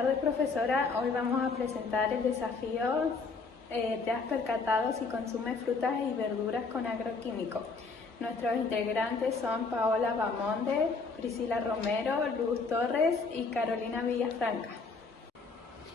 tardes, profesora. Hoy vamos a presentar el desafío ¿te has percatado si consumes frutas y verduras con agroquímicos? Nuestros integrantes son Paola Bamonde, Priscila Romero, Luz Torres y Carolina Villafranca.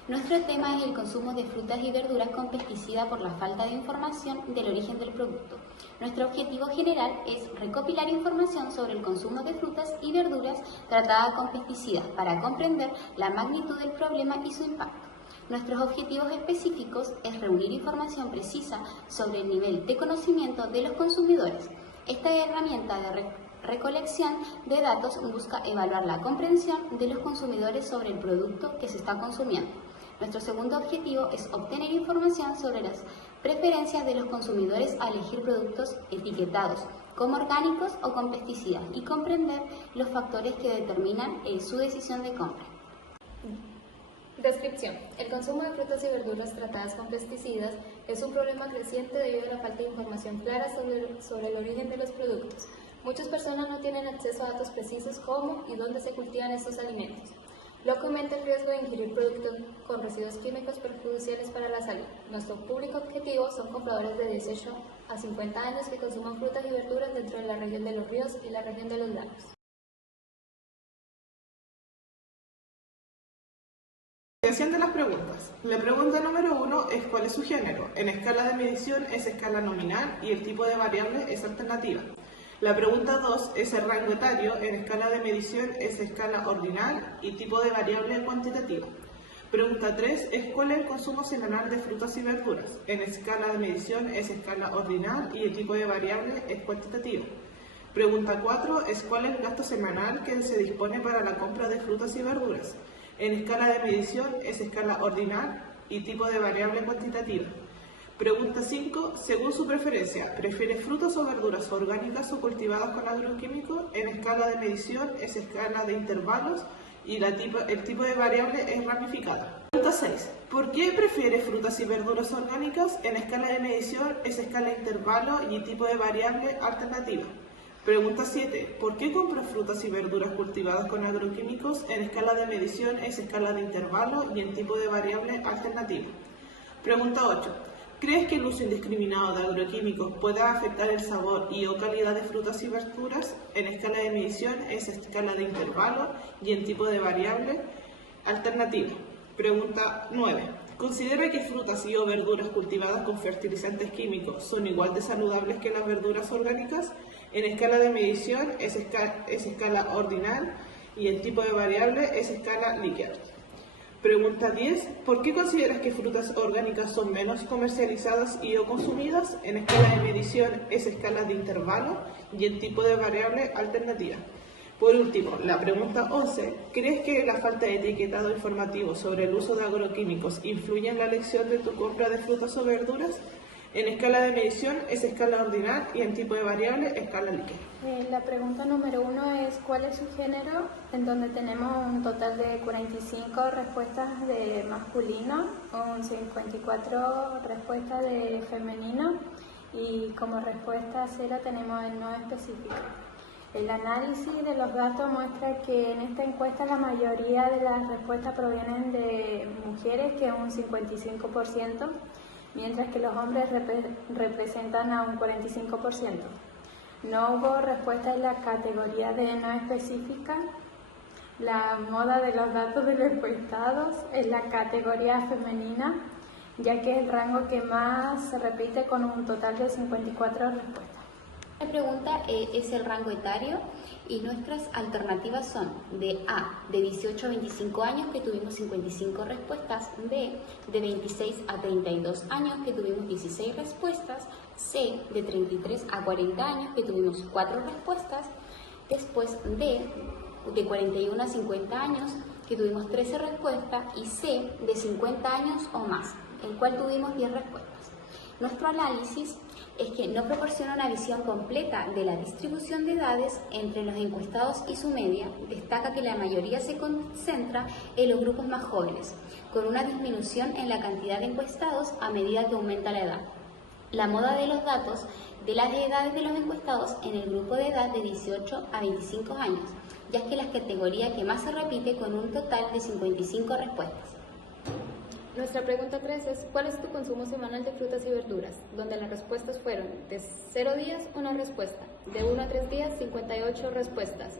Nuestro tema es el consumo de frutas y verduras con pesticidas por la falta de información del origen del producto. Nuestro objetivo general es recopilar información sobre el consumo de frutas y verduras tratadas con pesticidas para comprender la magnitud del problema y su impacto. Nuestros objetivos específicos es reunir información precisa sobre el nivel de conocimiento de los consumidores. Esta herramienta de recolección de datos busca evaluar la comprensión de los consumidores sobre el producto que se está consumiendo. Nuestro segundo objetivo es obtener información sobre las preferencias de los consumidores a elegir productos etiquetados como orgánicos o con pesticidas y comprender los factores que determinan su decisión de compra. Descripción. El consumo de frutas y verduras tratadas con pesticidas es un problema creciente debido a la falta de información clara sobre el origen de los productos. Muchas personas no tienen acceso a datos precisos cómo y dónde se cultivan estos alimentos, lo que aumenta el riesgo de ingerir productos con residuos químicos perjudiciales para la salud. Nuestro público objetivo son compradores de 18 a 50 años que consuman frutas y verduras dentro de la región de los ríos y la región de los lagos. De las preguntas. La pregunta número 1 es ¿cuál es su género? En escala de medición es escala nominal y el tipo de variable es alternativa. La pregunta 2 es el rango etario, en escala de medición es escala ordinal y tipo de variable cuantitativa. Pregunta 3 es ¿cuál es el consumo semanal de frutas y verduras? En escala de medición es escala ordinal y el tipo de variable es cuantitativa. Pregunta 4 es ¿cuál es el gasto semanal que se dispone para la compra de frutas y verduras? En escala de medición es escala ordinal y tipo de variable cuantitativa. Pregunta 5. Según su preferencia, ¿prefiere frutas o verduras orgánicas o cultivadas con agroquímicos? En escala de medición es escala de intervalos y el tipo de variable es ramificada. Pregunta 6. ¿Por qué prefiere frutas y verduras orgánicas? En escala de medición es escala de intervalo y tipo de variable alternativa. Pregunta 7. ¿Por qué compra frutas y verduras cultivadas con agroquímicos? En escala de medición es escala de intervalo y en tipo de variable alternativa. Pregunta 8. ¿Crees que el uso indiscriminado de agroquímicos pueda afectar el sabor y o calidad de frutas y verduras? En escala de medición es escala de intervalo y en tipo de variable alternativa. Pregunta 9. ¿Considera que frutas y o verduras cultivadas con fertilizantes químicos son igual de saludables que las verduras orgánicas? En escala de medición es escala ordinal y el tipo de variable es escala Likert. Pregunta 10. ¿Por qué consideras que frutas orgánicas son menos comercializadas y o consumidas? En escala de medición es escala de intervalo y el tipo de variable alternativa. Por último, la pregunta 11. ¿Crees que la falta de etiquetado informativo sobre el uso de agroquímicos influye en la elección de tu compra de frutas o verduras? En escala de medición es escala ordinal y en tipo de variable escala Likert. La pregunta número 1 es ¿cuál es su género? En donde tenemos un total de 45 respuestas de masculino, 54 respuestas de femenino y como respuesta 0 tenemos el no específico. El análisis de los datos muestra que en esta encuesta la mayoría de las respuestas provienen de mujeres, que es un 55%, mientras que los hombres representan a un 45%. No hubo respuesta en la categoría de no específica. La moda de los datos de los encuestados es la categoría femenina, ya que es el rango que más se repite con un total de 54 respuestas. La pregunta es el rango etario y nuestras alternativas son de A, de 18 a 25 años, que tuvimos 55 respuestas, B, de 26 a 32 años, que tuvimos 16 respuestas, C, de 33 a 40 años, que tuvimos 4 respuestas, después D, de 41 a 50 años, que tuvimos 13 respuestas, y C, de 50 años o más, el cual tuvimos 10 respuestas. Nuestro análisis es que no proporciona una visión completa de la distribución de edades entre los encuestados y su media. Destaca que la mayoría se concentra en los grupos más jóvenes, con una disminución en la cantidad de encuestados a medida que aumenta la edad. La moda de los datos de las edades de los encuestados en el grupo de edad de 18 a 25 años. ya que es la categoría que más se repite con un total de 55 respuestas. Nuestra pregunta 3 es, ¿cuál es tu consumo semanal de frutas y verduras? Donde las respuestas fueron de 0 días, 1 respuesta, de 1 a 3 días, 58 respuestas,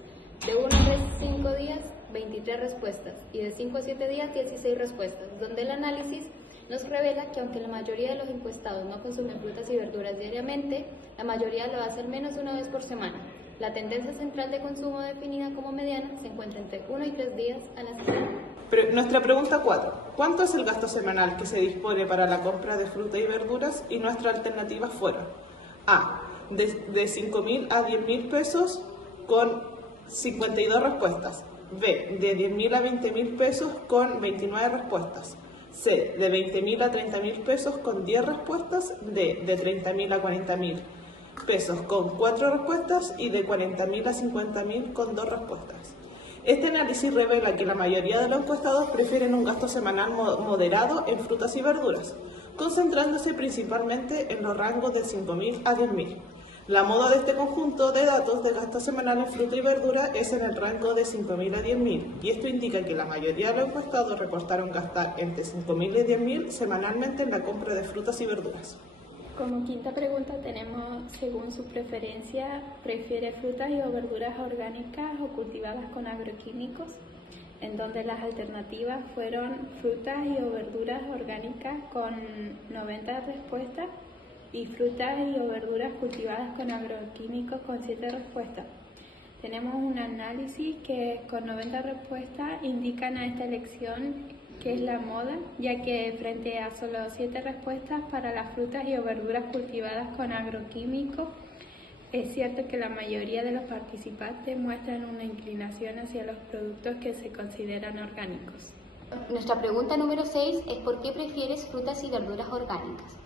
de 1 a 5 días, 23 respuestas y de 5 a 7 días, 16 respuestas, donde el análisis nos revela que aunque la mayoría de los encuestados no consumen frutas y verduras diariamente, la mayoría lo hace al menos una vez por semana. La tendencia central de consumo definida como mediana se encuentra entre 1 y 3 días a la semana. Nuestra pregunta 4. ¿Cuánto es el gasto semanal que se dispone para la compra de fruta y verduras? Y nuestras alternativas fueron A. De 5.000 a 10.000 pesos con 52 respuestas. B. De 10.000 a 20.000 pesos con 29 respuestas. C. De 20.000 a 30.000 pesos con 10 respuestas. D. De 30.000 a 40.000 pesos con 4 respuestas y de 40.000 a 50.000 con 2 respuestas. Este análisis revela que la mayoría de los encuestados prefieren un gasto semanal moderado en frutas y verduras, concentrándose principalmente en los rangos de 5.000 a 10.000. La moda de este conjunto de datos de gasto semanal en fruta y verdura es en el rango de 5.000 a 10.000, y esto indica que la mayoría de los encuestados reportaron gastar entre 5.000 y 10.000 semanalmente en la compra de frutas y verduras. Como quinta pregunta tenemos, según su preferencia, ¿prefiere frutas y o verduras orgánicas o cultivadas con agroquímicos? En donde las alternativas fueron frutas y o verduras orgánicas con 90 respuestas y frutas y o verduras cultivadas con agroquímicos con 7 respuestas. Tenemos un análisis que con 90 respuestas indican a esta elección que es la moda, ya que frente a solo 7 respuestas para las frutas y o verduras cultivadas con agroquímicos, es cierto que la mayoría de los participantes muestran una inclinación hacia los productos que se consideran orgánicos. Nuestra pregunta número 6 es ¿por qué prefieres frutas y verduras orgánicas?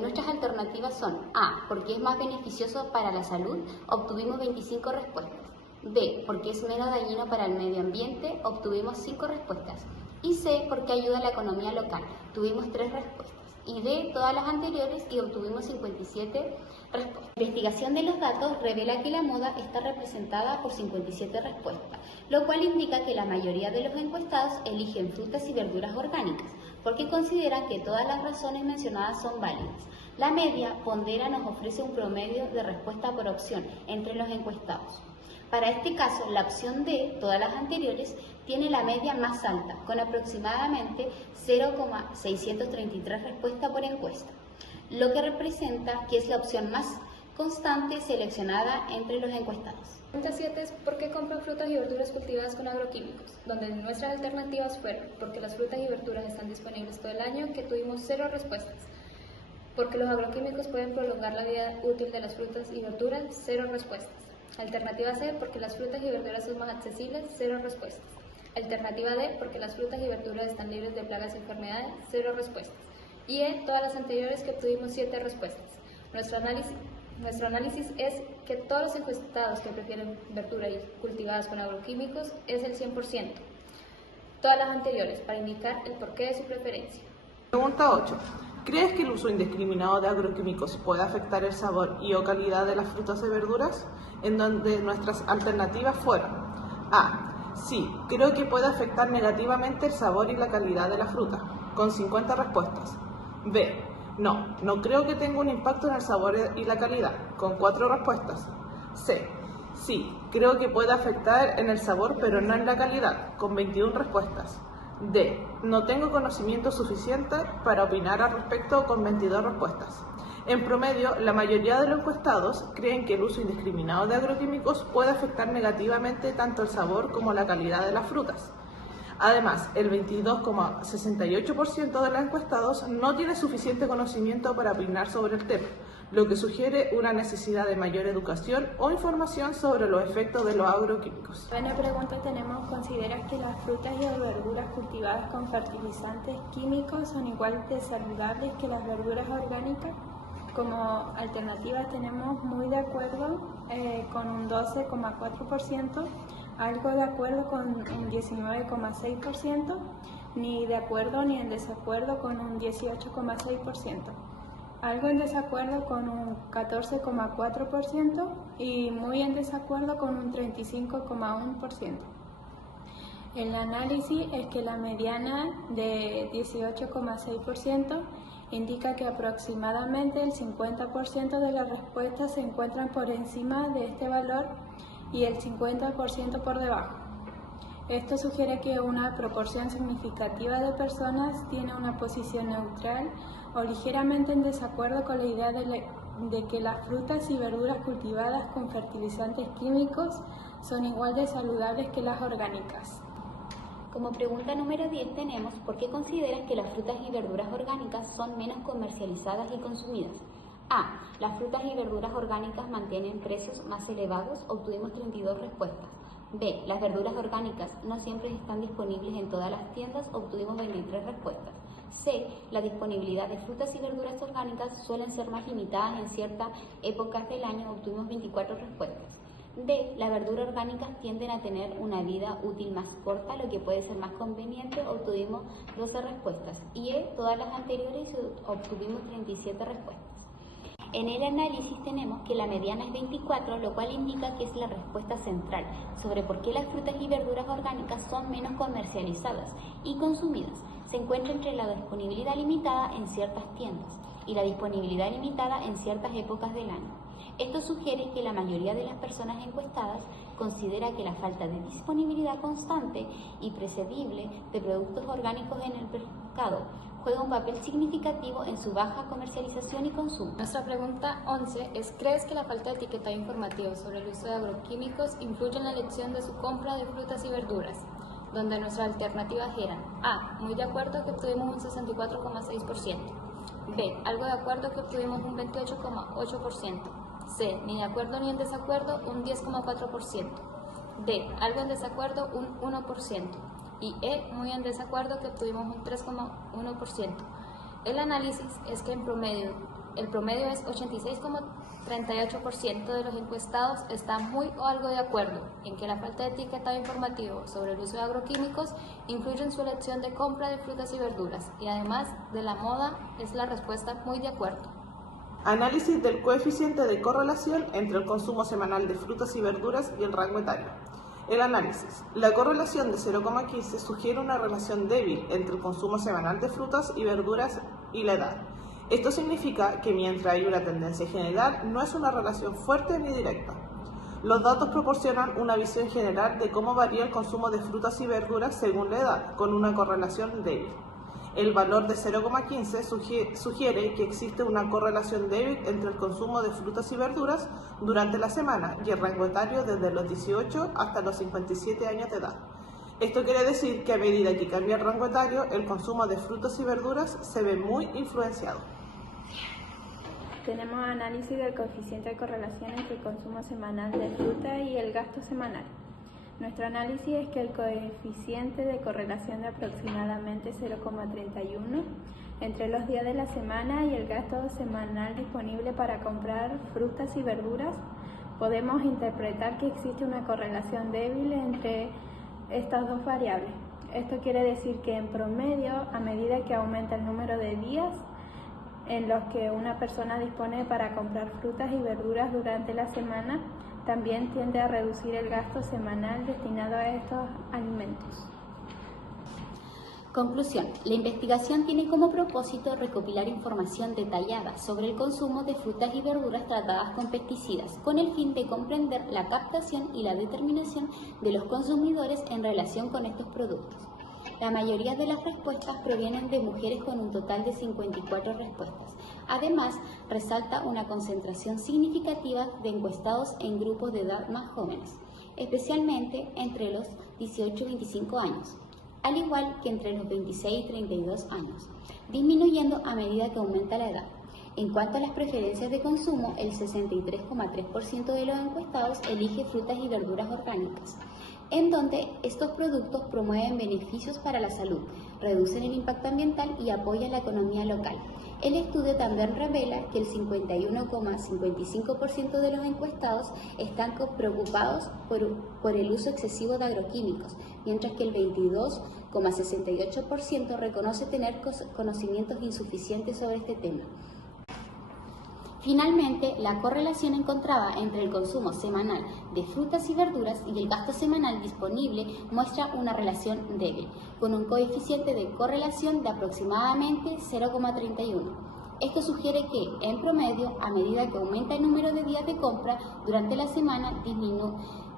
Nuestras alternativas son A, porque es más beneficioso para la salud, obtuvimos 25 respuestas. B, porque es menos dañino para el medio ambiente, obtuvimos 5 respuestas. Y C, porque ayuda a la economía local, tuvimos 3 respuestas. Y D, todas las anteriores y obtuvimos 57 respuestas. La investigación de los datos revela que la moda está representada por 57 respuestas, lo cual indica que la mayoría de los encuestados eligen frutas y verduras orgánicas, porque consideran que todas las razones mencionadas son válidas. La media pondera nos ofrece un promedio de respuesta por opción entre los encuestados. Para este caso, la opción D, todas las anteriores, tiene la media más alta, con aproximadamente 0,633 respuestas por encuesta, lo que representa que es la opción más constante seleccionada entre los encuestados. Pregunta 7 es ¿por qué compran frutas y verduras cultivadas con agroquímicos? Donde nuestras alternativas fueron porque las frutas y verduras están disponibles todo el año, que tuvimos 0 respuestas. Porque los agroquímicos pueden prolongar la vida útil de las frutas y verduras, 0 respuestas. Alternativa C, porque las frutas y verduras son más accesibles, 0 respuestas. Alternativa D, porque las frutas y verduras están libres de plagas y enfermedades, 0 respuestas. Y E, todas las anteriores que obtuvimos 7 respuestas. Nuestro análisis es que todos los encuestados que prefieren verduras cultivadas con agroquímicos es el 100%. Todas las anteriores, para indicar el porqué de su preferencia. Pregunta 8. ¿Crees que el uso indiscriminado de agroquímicos puede afectar el sabor y o calidad de las frutas y verduras? En donde nuestras alternativas fueron A. Sí, creo que puede afectar negativamente el sabor y la calidad de la fruta, con 50 respuestas. B. No creo que tenga un impacto en el sabor y la calidad, con 4 respuestas. C. Sí, creo que puede afectar en el sabor pero no en la calidad, con 21 respuestas. D. No tengo conocimiento suficiente para opinar al respecto, con 22 respuestas. En promedio, la mayoría de los encuestados creen que el uso indiscriminado de agroquímicos puede afectar negativamente tanto el sabor como la calidad de las frutas. Además, el 22,68% de los encuestados no tiene suficiente conocimiento para opinar sobre el tema, lo que sugiere una necesidad de mayor educación o información sobre los efectos de los agroquímicos. Buena pregunta tenemos, ¿consideras que las frutas y verduras cultivadas con fertilizantes químicos son igual de saludables que las verduras orgánicas? Como alternativas tenemos muy de acuerdo con un 12,4%, algo de acuerdo con un 19,6%, ni de acuerdo ni en desacuerdo con un 18,6%. algo en desacuerdo con un 14,4% y muy en desacuerdo con un 35,1%. El análisis es que la mediana de 18,6% indica que aproximadamente el 50% de las respuestas se encuentran por encima de este valor y el 50% por debajo. Esto sugiere que una proporción significativa de personas tiene una posición neutral o ligeramente en desacuerdo con la idea de que las frutas y verduras cultivadas con fertilizantes químicos son igual de saludables que las orgánicas. Como pregunta número 10 tenemos ¿por qué consideras que las frutas y verduras orgánicas son menos comercializadas y consumidas? A. Las frutas y verduras orgánicas mantienen precios más elevados. Obtuvimos 32 respuestas. B. Las verduras orgánicas no siempre están disponibles en todas las tiendas. Obtuvimos 23 respuestas. C. La disponibilidad de frutas y verduras orgánicas suelen ser más limitadas en ciertas épocas del año. Obtuvimos 24 respuestas. D. Las verduras orgánicas tienden a tener una vida útil más corta, lo que puede ser más conveniente. Obtuvimos 12 respuestas. Y E. Todas las anteriores. Obtuvimos 37 respuestas. En el análisis tenemos que la mediana es 24, lo cual indica que es la respuesta central sobre por qué las frutas y verduras orgánicas son menos comercializadas y consumidas. Se encuentra entre la disponibilidad limitada en ciertas tiendas y la disponibilidad limitada en ciertas épocas del año. Esto sugiere que la mayoría de las personas encuestadas considera que la falta de disponibilidad constante y predecible de productos orgánicos en el mercado juega un papel significativo en su baja comercialización y consumo. Nuestra pregunta 11 es: ¿crees que la falta de etiquetado informativo sobre el uso de agroquímicos influye en la elección de su compra de frutas y verduras? Donde nuestras alternativas eran A. Muy de acuerdo, que obtuvimos un 64,6%. B. Algo de acuerdo, que obtuvimos un 28,8%. C. Ni de acuerdo ni en desacuerdo, un 10,4%. D. Algo en desacuerdo, un 1%. Y E. Muy en desacuerdo, que obtuvimos un 3,1%. El análisis es que el promedio es 86,38% de los encuestados está muy o algo de acuerdo en que la falta de etiquetado informativo sobre el uso de agroquímicos influye en su elección de compra de frutas y verduras, y además de la moda es la respuesta muy de acuerdo. Análisis del coeficiente de correlación entre el consumo semanal de frutas y verduras y el rango etario. El análisis. La correlación de 0,15 sugiere una relación débil entre el consumo semanal de frutas y verduras y la edad. Esto significa que mientras hay una tendencia general, no es una relación fuerte ni directa. Los datos proporcionan una visión general de cómo varía el consumo de frutas y verduras según la edad, con una correlación débil. El valor de 0,15 sugiere que existe una correlación débil entre el consumo de frutas y verduras durante la semana y el rango etario desde los 18 hasta los 57 años de edad. Esto quiere decir que a medida que cambia el rango etario, el consumo de frutas y verduras se ve muy influenciado. Tenemos análisis del coeficiente de correlación entre el consumo semanal de fruta y el gasto semanal. Nuestro análisis es que el coeficiente de correlación de aproximadamente 0,31 entre los días de la semana y el gasto semanal disponible para comprar frutas y verduras, podemos interpretar que existe una correlación débil entre estas dos variables. Esto quiere decir que en promedio, a medida que aumenta el número de días en los que una persona dispone para comprar frutas y verduras durante la semana, también tiende a reducir el gasto semanal destinado a estos alimentos. Conclusión. La investigación tiene como propósito recopilar información detallada sobre el consumo de frutas y verduras tratadas con pesticidas, con el fin de comprender la captación y la determinación de los consumidores en relación con estos productos. La mayoría de las respuestas provienen de mujeres con un total de 54 respuestas. Además, resalta una concentración significativa de encuestados en grupos de edad más jóvenes, especialmente entre los 18 y 25 años, al igual que entre los 26 y 32 años, disminuyendo a medida que aumenta la edad. En cuanto a las preferencias de consumo, el 63,3% de los encuestados elige frutas y verduras orgánicas, en donde estos productos promueven beneficios para la salud, reducen el impacto ambiental y apoyan la economía local. El estudio también revela que el 51,55% de los encuestados están preocupados por el uso excesivo de agroquímicos, mientras que el 22,68% reconoce tener conocimientos insuficientes sobre este tema. Finalmente, la correlación encontrada entre el consumo semanal de frutas y verduras y el gasto semanal disponible muestra una relación débil, con un coeficiente de correlación de aproximadamente 0,31. Esto sugiere que, en promedio, a medida que aumenta el número de días de compra durante la semana,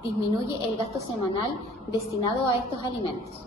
disminuye el gasto semanal destinado a estos alimentos.